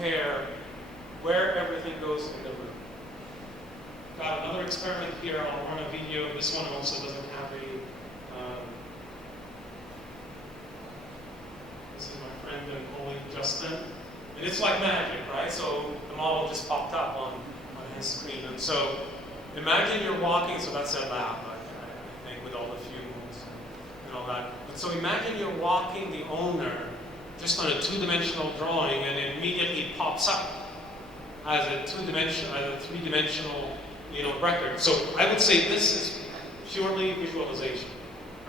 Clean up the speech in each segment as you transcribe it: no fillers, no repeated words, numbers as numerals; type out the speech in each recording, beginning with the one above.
compare where everything goes in the room. Got another experiment here. I'll run a video. This one also doesn't have a. This is my friend and colleague Justin, and it's like magic, right? So the model just popped up on his screen, and so imagine you're walking. So that's a lab, I think, with all the fumes and all that. But so imagine you're walking the owner just on a two-dimensional drawing, and it immediately pops up as a three-dimensional, record. So I would say this is purely visualization,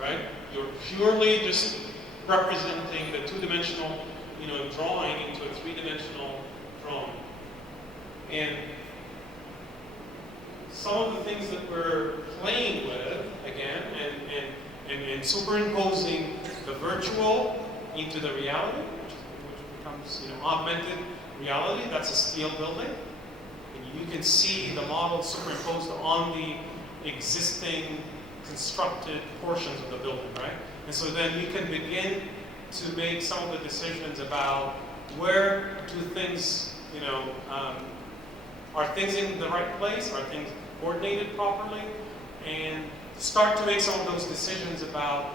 right? You're purely just representing the two-dimensional, drawing into a three-dimensional drawing. And some of the things that we're playing with, again, and superimposing the virtual into the reality, which becomes, augmented reality. That's a steel building. And you can see the model superimposed on the existing constructed portions of the building, right? And so then you can begin to make some of the decisions about where do things, are things in the right place? Are things coordinated properly? And start to make some of those decisions about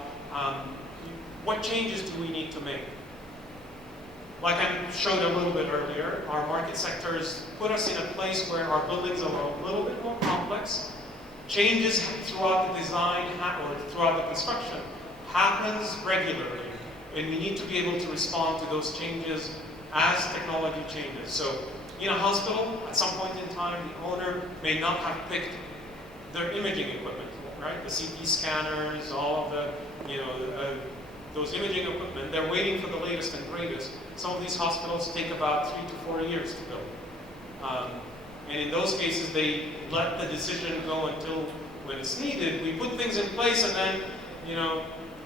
what changes do we need to make? Like I showed a little bit earlier, our market sectors put us in a place where our buildings are a little bit more complex. Changes throughout the design or throughout the construction happens regularly, and we need to be able to respond to those changes as technology changes. So in a hospital, at some point in time, the owner may not have picked their imaging equipment, right? The CT scanners, all of the, those imaging equipment, they're waiting for the latest and greatest. Some of these hospitals take about 3 to 4 years to build. And in those cases, they let the decision go until when it's needed. We put things in place, and then,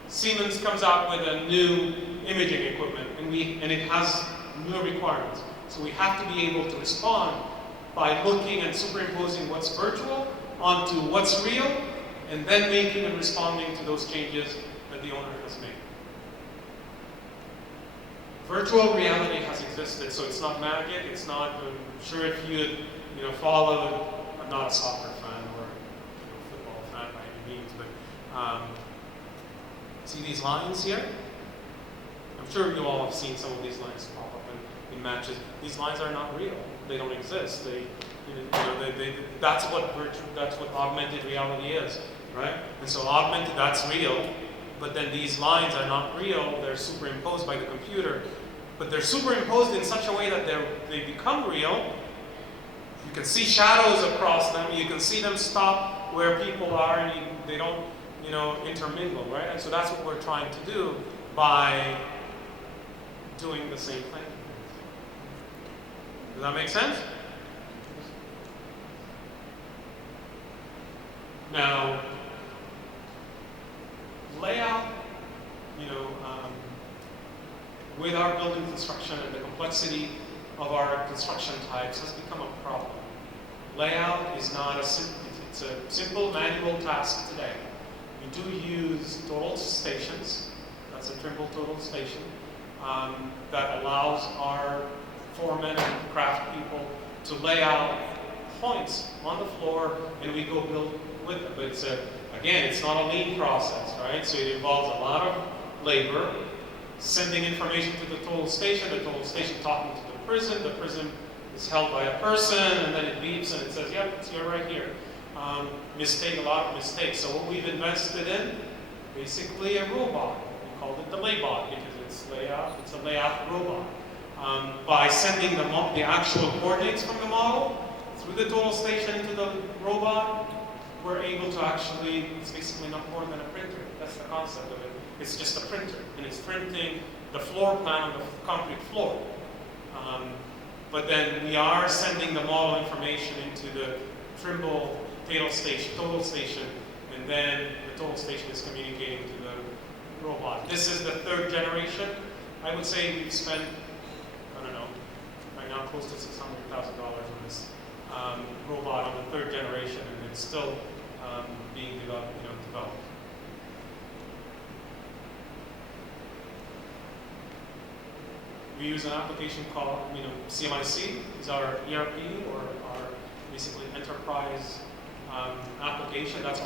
Siemens comes out with a new imaging equipment, and it has new requirements. So we have to be able to respond by looking and superimposing what's virtual onto what's real, and then making and responding to those changes that the owner has made. Virtual reality has existed, so it's not magic. It's not. I'm sure if you followed. I'm not a soccer fan or football fan by any means, but see these lines here? I'm sure you all have seen some of these lines pop up in matches. These lines are not real. They don't exist. That's what augmented reality is, right? And so augmented, that's real, but then these lines are not real. They're superimposed by the computer, but they're superimposed in such a way that they become real. You can see shadows across them. You can see them stop where people are, and they don't, intermingle, right? And so that's what we're trying to do by doing the same thing. Does that make sense? Now, layout, with our building construction and the complexity of our construction types has become a problem. Layout is not it's a simple manual task today. We do use total stations. That's a Trimble total station that allows our foremen and craft people to lay out points on the floor, and we go build with them. But it's not a lean process, right? So it involves a lot of labor, sending information to the total station talking to the prison is held by a person, and then it beeps and it says, yep, you're right here. A lot of mistakes. So what we've invested in, basically a robot. We called it the Laybot because it's a layout robot. By sending the actual coordinates from the model through the total station into the robot, we're able to actually, it's basically not more than a printer. That's the concept of it. It's just a printer, and it's printing the floor plan on the concrete floor. But then we are sending the model information into the Trimble total station, and then the total station is communicating to the robot. This is the third generation. I would say we've spent, right now close to $600,000 on this robot on the third generation, and it's still being developed. We use an application called, CMIC is our ERP, or our basically enterprise application. That's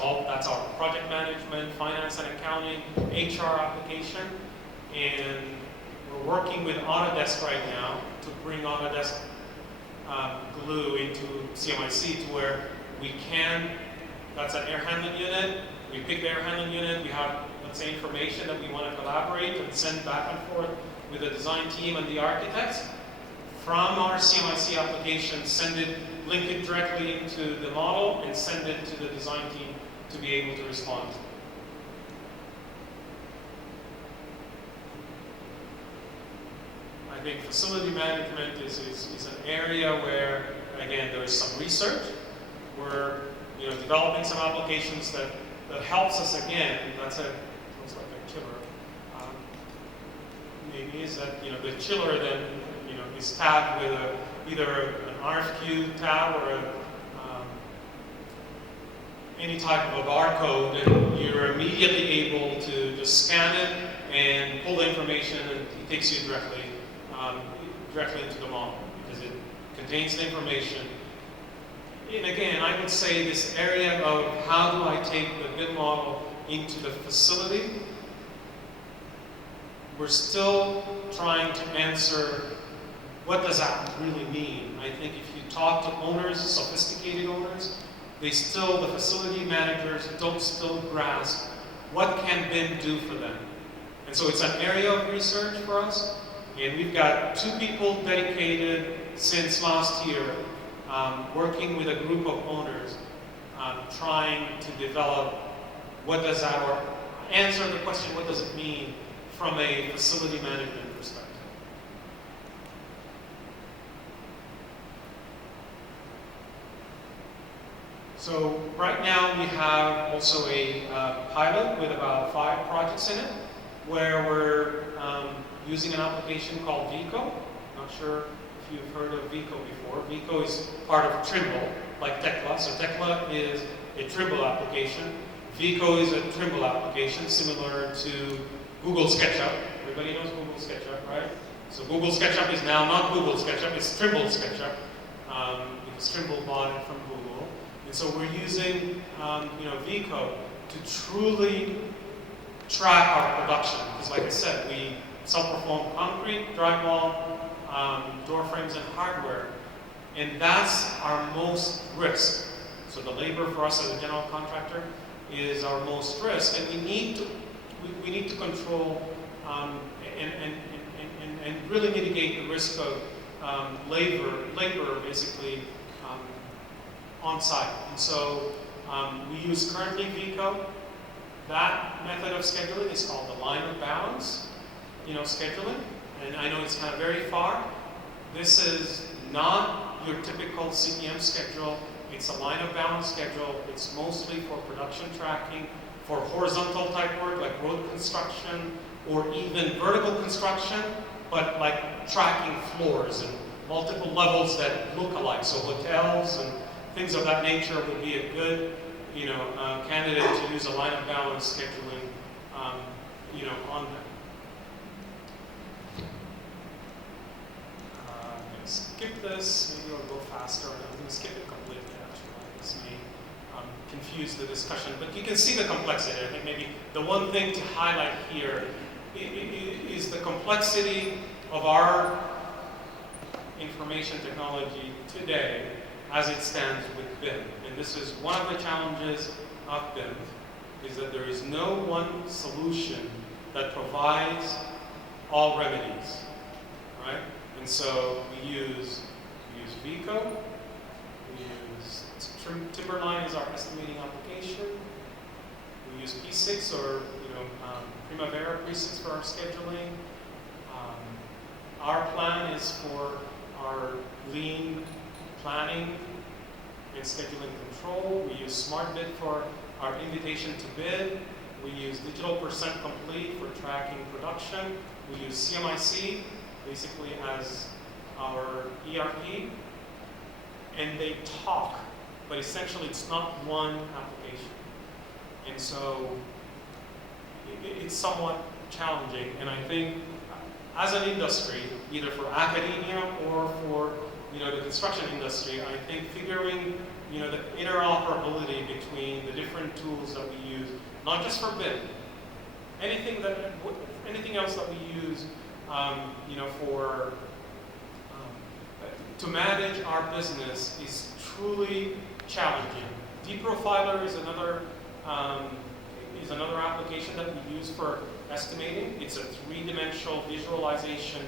our project management, finance and accounting, HR application. And we're working with Autodesk right now to bring Autodesk Glue into CMIC to where we can, that's an air handling unit, we pick the air handling unit, we have, let's say, information that we want to collaborate and send back and forth with the design team and the architects. From our CMIC application, link it directly into the model and send it to the design team to be able to respond. I think facility management is an area where, again, there is some research. We're developing some applications that helps us, again, that's looks like a chiller. Maybe is that, the chiller then, is tagged with either an RFQ tab or any type of a barcode, and you're immediately able to just scan it and pull the information, and it takes you directly into the model because it contains the information. And again, I would say this area of how do I take the BIM model into the facility, we're still trying to answer what does that really mean. I think if you talk to owners, sophisticated owners, the facility managers don't still grasp what can BIM do for them. And so it's an area of research for us. And we've got 2 people dedicated since last year, working with a group of owners, trying to develop what does that, or answer the question, what does it mean from a facility management perspective. So right now we have also a pilot with about 5 projects in it, where we're using an application called VICO. Not sure if you've heard of VICO before. VICO is part of Trimble, like Tekla. So Tekla is a Trimble application. VICO is a Trimble application, similar to Google SketchUp. Everybody knows Google SketchUp, right? So Google SketchUp is now not Google SketchUp, it's Trimble SketchUp, because Trimble bought it from Google. And so we're using VICO to truly track our production. Because like I said, we self-perform concrete, drywall, door frames, and hardware. And that's our most risk. So the labor for us as a general contractor is our most risk. And we need to control and really mitigate the risk of labor basically on site. And so we use currently VICO. That method of scheduling is called the line of balance, scheduling. And I know it's kind of very far. This is not your typical CEM schedule. It's a line of balance schedule. It's mostly for production tracking, for horizontal type work like road construction, or even vertical construction, but like tracking floors and multiple levels that look alike. So hotels and things of that nature would be a good candidate to use a line of balance scheduling on them. I'm going to skip this. Maybe I'll go faster. I'm going to skip it completely, actually. This may confuse the discussion. But you can see the complexity. I think maybe the one thing to highlight here is the complexity of our information technology today as it stands with BIM. And this is one of the challenges of BIM, is that there is no one solution that provides all remedies, right? And so we use VICO, we use Timberline as our estimating application, we use P6 or Primavera P6 for our scheduling. Our plan is for our lean planning and scheduling control. We use SmartBid for our invitation to bid. We use Digital Percent Complete for tracking production. We use CMIC basically as our ERP. And they talk, but essentially it's not one application. And so it's somewhat challenging. And I think as an industry, either for academia or for the construction industry, I think figuring the interoperability between the different tools that we use, not just for BIM, anything else that we use, for to manage our business is truly challenging. Deprofiler is another application that we use for estimating. It's a three-dimensional visualization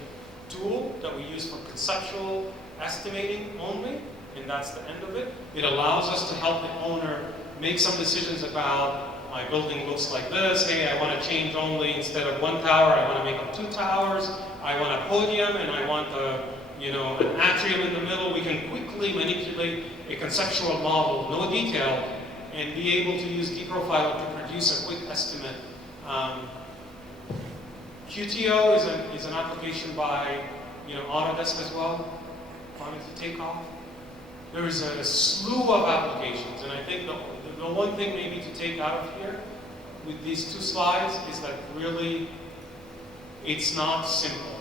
tool that we use for conceptual estimating only, and that's the end of it. It allows us to help the owner make some decisions about my building looks like this. Hey, I want to change only, instead of one tower, I want to make up 2 towers. I want a podium and I want an atrium in the middle. We can quickly manipulate a conceptual model, no detail, and be able to use Deprofiler to produce a quick estimate. QTO is an application by Autodesk as well. Wanted to take off. There is a slew of applications, and I think the one thing maybe to take out of here with these 2 slides is that really it's not simple.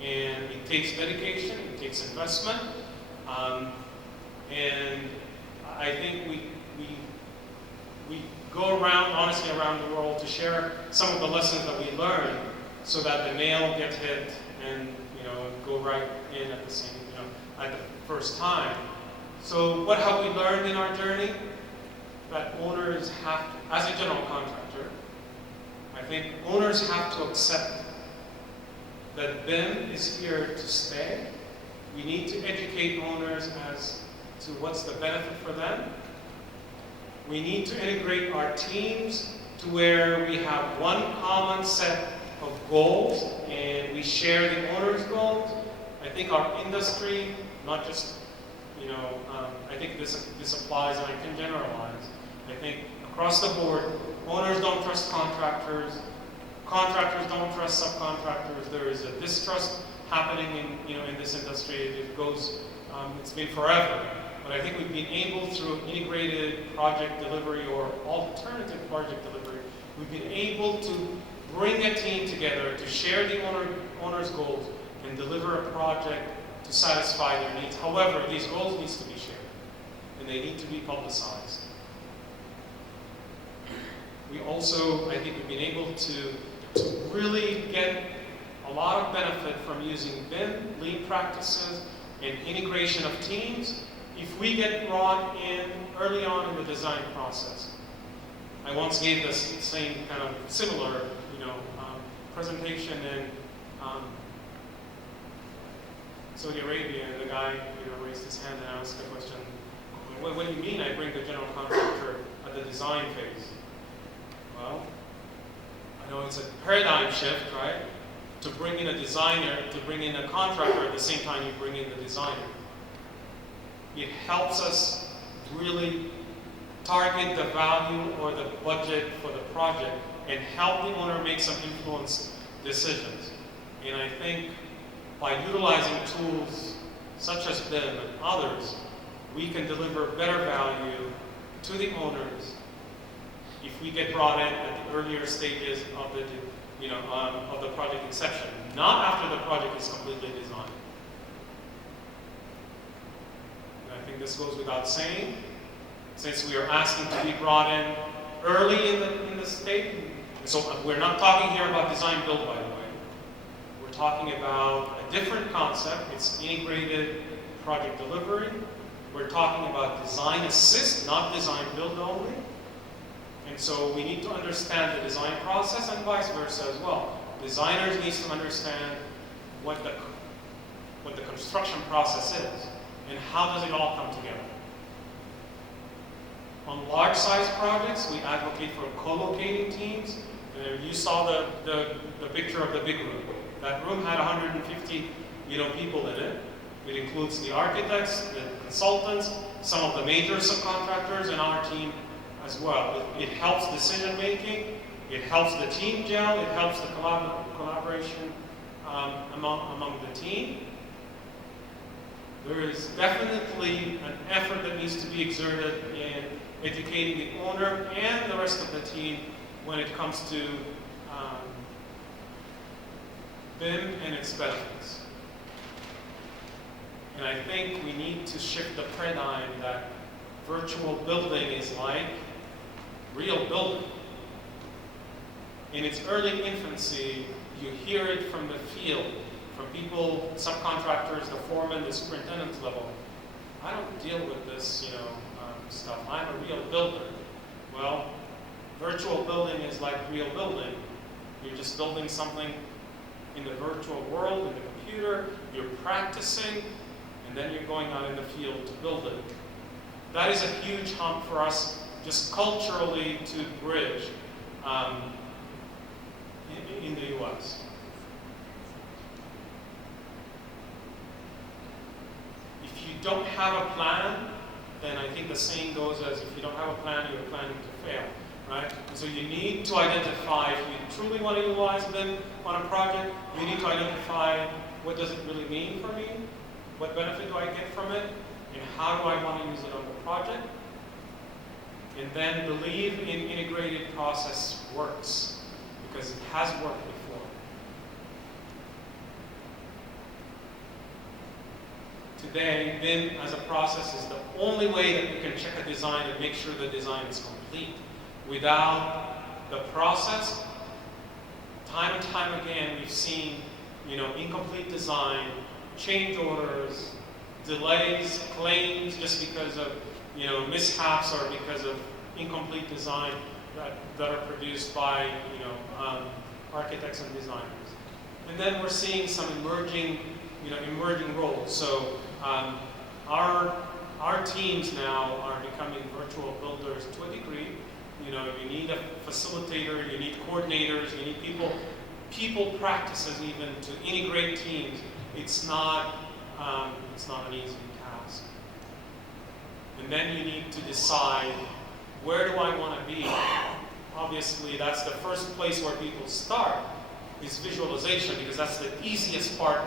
And it takes dedication, it takes investment, and I think we go around, honestly, around the world to share some of the lessons that we learn, so that the nail gets hit and go right in at the same, at the first time. So what have we learned in our journey? That owners have to, as a general contractor, I think owners have to accept that BIM is here to stay. We need to educate owners as to what's the benefit for them. We need to integrate our teams to where we have one common set of goals and we share the owner's goals. I think our industry, not just, I think this applies, and I can generalize. I think across the board, owners don't trust contractors, contractors don't trust subcontractors. There is a distrust happening in this industry. It goes, it's been forever. But I think we've been able, through integrated project delivery or alternative project delivery, we've been able to bring a team together to share the owner's goals and deliver a project to satisfy their needs. However, these goals need to be shared, and they need to be publicized. We also, I think, we've been able to really get a lot of benefit from using BIM, lean practices, and integration of teams if we get brought in early on in the design process. I once gave this same kind of similar, presentation in Saudi Arabia, and the guy, raised his hand and asked the question, what do you mean I bring the general contractor at the design phase? Well, I know it's a paradigm shift, right? To bring in a designer, to bring in a contractor at the same time you bring in the designer. It helps us really target the value or the budget for the project and help the owner make some influence decisions. And I think by utilizing tools such as BIM and others, we can deliver better value to the owners if we get brought in at the earlier stages of the project inception, not after the project is completely designed. And I think this goes without saying, since we are asking to be brought in early in the state. So we're not talking here about design build, by the way. We're talking about a different concept. It's integrated project delivery. We're talking about design assist, not design build only. And so we need to understand the design process and vice versa as well. Designers need to understand what the construction process is and how does it all come together. On large size projects, we advocate for co-locating teams. You saw the picture of the big room. That room had 150 people in it. It includes the architects, the consultants, some of the major subcontractors, and our team as well. It helps decision making, it helps the team gel, it helps the collaboration among the team. There is definitely an effort that needs to be exerted in educating the owner and the rest of the team when it comes to BIM and its benefits. And I think we need to shift the paradigm that virtual building is like real building. In its early infancy, you hear it from the field, from people, subcontractors, the foreman, the superintendent level. I don't deal with this, stuff. I'm a real builder. Well, virtual building is like real building. You're just building something in the virtual world, in the computer, you're practicing, and then you're going out in the field to build it. That is a huge hump for us, just culturally, to bridge in the US. If you don't have a plan, then I think the saying goes as if you don't have a plan, you're planning to fail. Right? So you need to identify, if you truly want to utilize BIM on a project, you need to identify what does it really mean for me, what benefit do I get from it, and how do I want to use it on the project. And then believe in integrated process works, because it has worked before. Today, BIM as a process is the only way that we can check a design and make sure the design is complete. Without the process, time and time again, we've seen, incomplete design, change orders, delays, claims, just because of, mishaps or because of incomplete design that are produced by, architects and designers. And then we're seeing some emerging roles. So our teams now are becoming virtual builders to a degree. You need a facilitator, you need coordinators, you need people practices even to integrate teams. It's not an easy task. And then you need to decide, where do I want to be? Obviously, that's the first place where people start, is visualization, because that's the easiest part,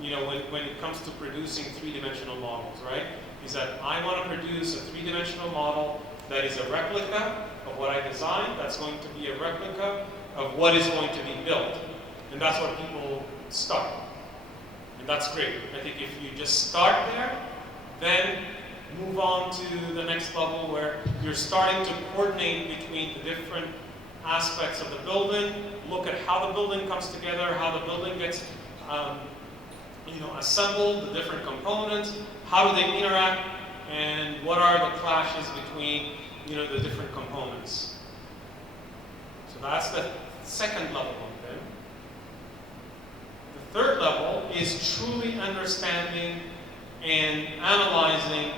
when it comes to producing three-dimensional models, right? Is that I want to produce a three-dimensional model that is a replica of what I designed, that's going to be a replica of what is going to be built. And that's where people start. And that's great. I think if you just start there, then move on to the next level where you're starting to coordinate between the different aspects of the building, look at how the building comes together, how the building gets assembled, the different components, how do they interact, and what are the clashes between the different components. So that's the second level of BIM. The third level is truly understanding and analyzing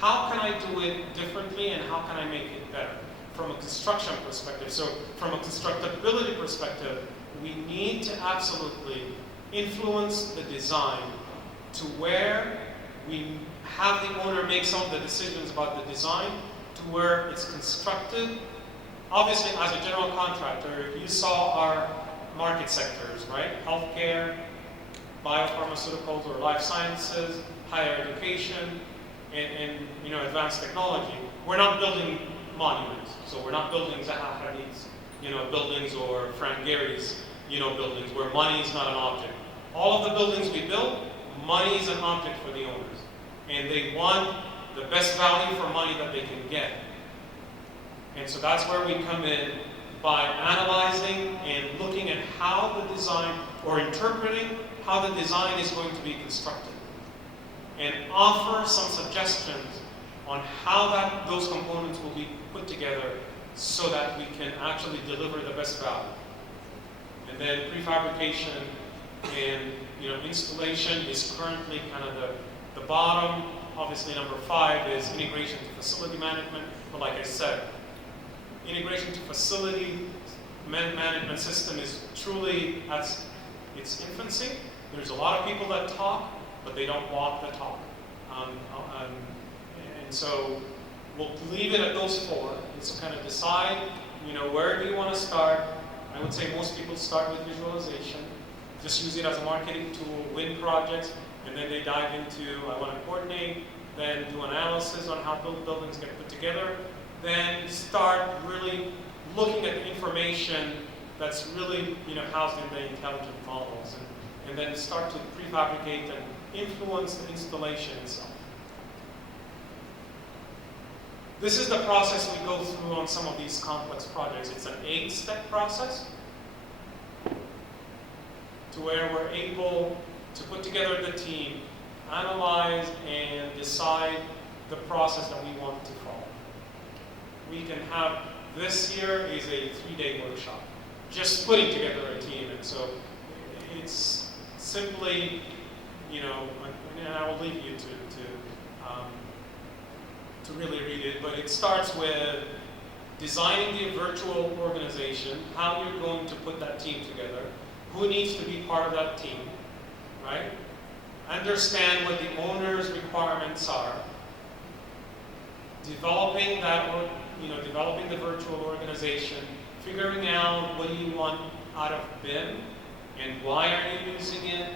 how can I do it differently and how can I make it better from a construction perspective. So from a constructability perspective, we need to absolutely influence the design to where we have the owner make some of the decisions about the design to where it's constructed. Obviously, as a general contractor, you saw our market sectors, right? Healthcare, biopharmaceuticals or life sciences, higher education, and advanced technology. We're not building monuments, so we're not building Zaha Hadid's, buildings or Frank Gehry's, buildings where money is not an object. All of the buildings we build, money is an object for the owners, and they want the best value for money that they can get. And so that's where we come in by analyzing and looking at how the design, or interpreting how the design is going to be constructed, and offer some suggestions on how those components will be put together so that we can actually deliver the best value. And then prefabrication and installation is currently kind of the bottom. Obviously, number 5 is integration to facility management. But like I said, integration to facility management system is truly at its infancy. There's a lot of people that talk, but they don't walk the talk. And so we'll leave it at those 4. And so kind of decide, where do you want to start? I would say most people start with visualization. Just use it as a marketing tool, win projects, and then they dive into, I want to coordinate, then do analysis on how buildings get put together, then start really looking at the information that's really housed in the intelligent models, and then start to prefabricate and influence the installation itself. This is the process we go through on some of these complex projects. It's an 8-step process to where we're able to put together the team, analyze, and decide the process that we want to follow. We can have, this here is a 3-day workshop, just putting together a team. And so it's simply, and I will leave you to really read it, but it starts with designing the virtual organization, how you're going to put that team together, who needs to be part of that team, right? Understand what the owner's requirements are, developing that, developing the virtual organization, figuring out what do you want out of BIM, and why are you using it,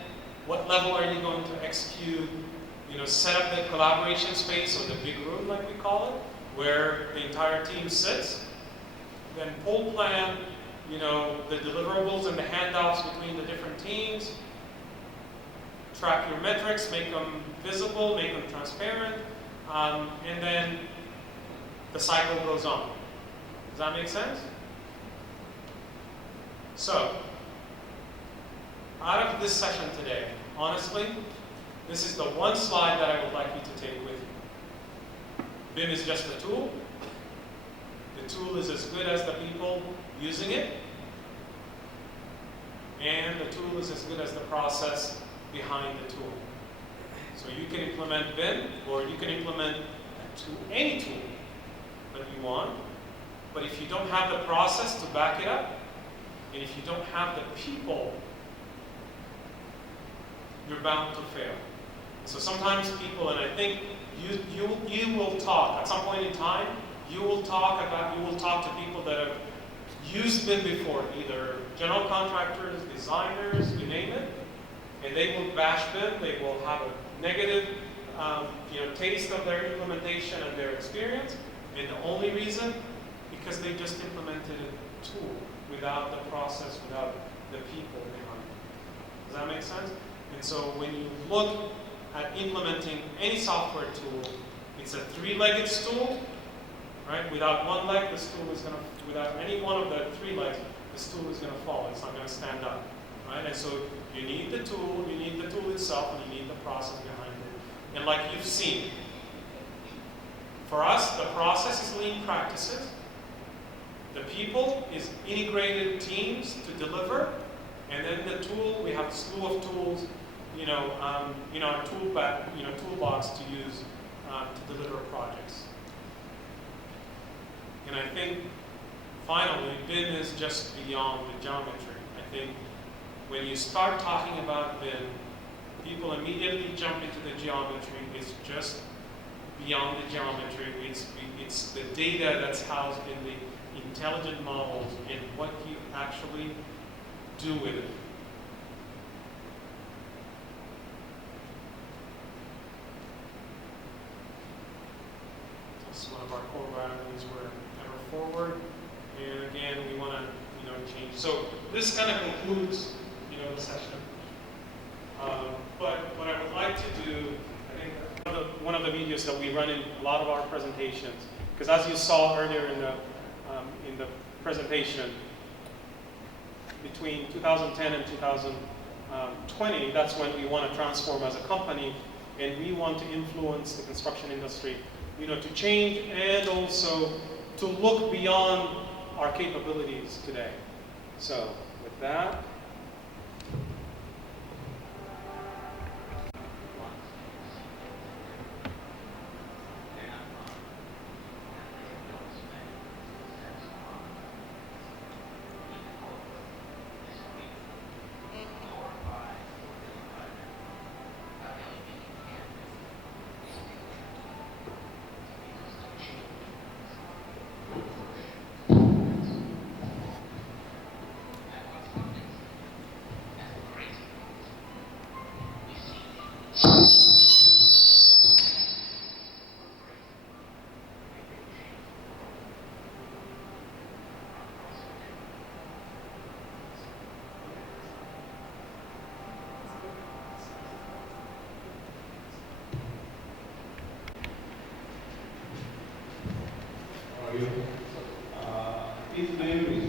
what level are you going to execute, set up the collaboration space, or the big room like we call it, where the entire team sits, then pull plan, the deliverables and the handoffs between the different teams, track your metrics, make them visible, make them transparent, and then the cycle goes on. Does that make sense? So, out of this session today, honestly, this is the one slide that I would like you to take with you. BIM is just a tool. The tool is as good as the people using it. And the tool is as good as the process behind the tool. So you can implement BIM, or you can implement any tool that you want. But if you don't have the process to back it up, and if you don't have the people, you're bound to fail. So sometimes people, and I think you will talk at some point in time. You will talk to people that have used BIM before, either general contractors, designers, you name it, and they will bash BIM. They will have a negative, taste of their implementation and their experience, and the only reason because they just implemented a tool without the process, without the people behind it. Does that make sense? And so when you look at implementing any software tool, it's a 3-legged stool, right? Without one leg, the stool is going to, without any one of the 3 legs, the stool is going to fall. It's not going to stand up, right? And so you need the tool itself, and you need the process behind it. And like you've seen, for us, the process is lean practices. The people is integrated teams to deliver, and then the tool, we have a slew of tools, our toolbox to use to deliver projects. And I think, finally, BIM is just beyond the geometry. I think when you start talking about BIM, people immediately jump into the geometry. It's just beyond the geometry. It's the data that's housed in the intelligent models and what you actually do with it. That's one of our core values. We're ever forward, and again, we want to, change. So this kind of concludes, the session. But what I would like to do, I think one of the videos that we run in a lot of our presentations, because as you saw earlier in the presentation, between 2010 and 2020, that's when we want to transform as a company, and we want to influence the construction industry, to change and also to look beyond our capabilities today. So with that,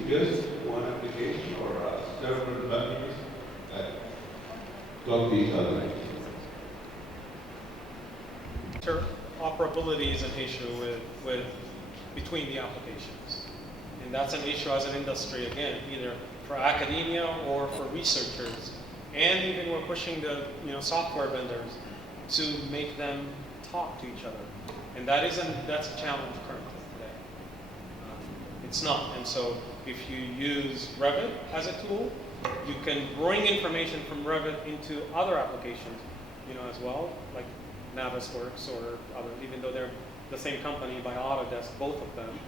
just one application or several values that talk to each other? Interoperability is an issue between the applications. And that's an issue as an industry, again, either for academia or for researchers. And even we're pushing the software vendors to make them talk to each other. And that's a challenge currently today. It's not. And so if you use Revit as a tool, you can bring information from Revit into other applications, as well, like Navisworks or other, even though they're the same company by Autodesk, both of them.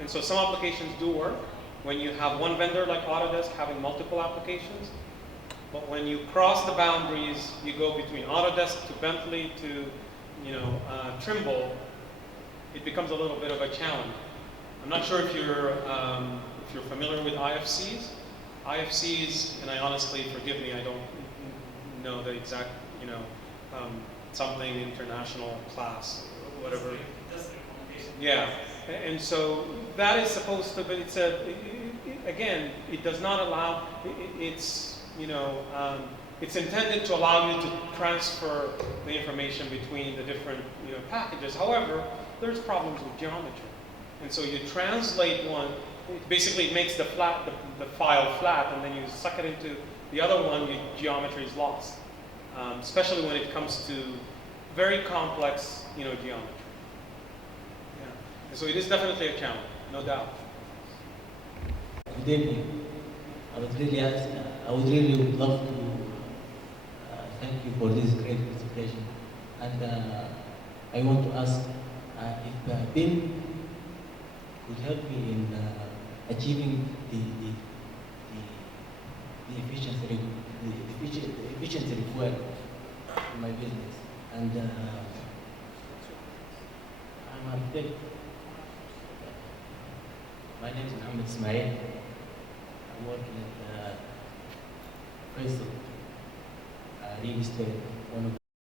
And so some applications do work when you have one vendor like Autodesk having multiple applications. But when you cross the boundaries, you go between Autodesk to Bentley to Trimble, it becomes a little bit of a challenge. I'm not sure if you're familiar with IFCs. IFCs, and I honestly, forgive me, I don't know the exact, something international class, or whatever. Yeah, and so that is supposed to, but again, it does not allow, it's intended to allow you to transfer the information between the different packages. However, there's problems with geometry. And so you translate one, basically it makes the file flat, and then you suck it into the other one, your geometry is lost. Especially when it comes to very complex geometry. Yeah. And so it is definitely a challenge, no doubt. Good evening. I would really love to thank you for this great presentation. And I want to ask if BIM could help me in achieving the efficiency required in my business. And I'm architect. My name is Mohammed Ismail. I'm working at Faisal Real Estate, one of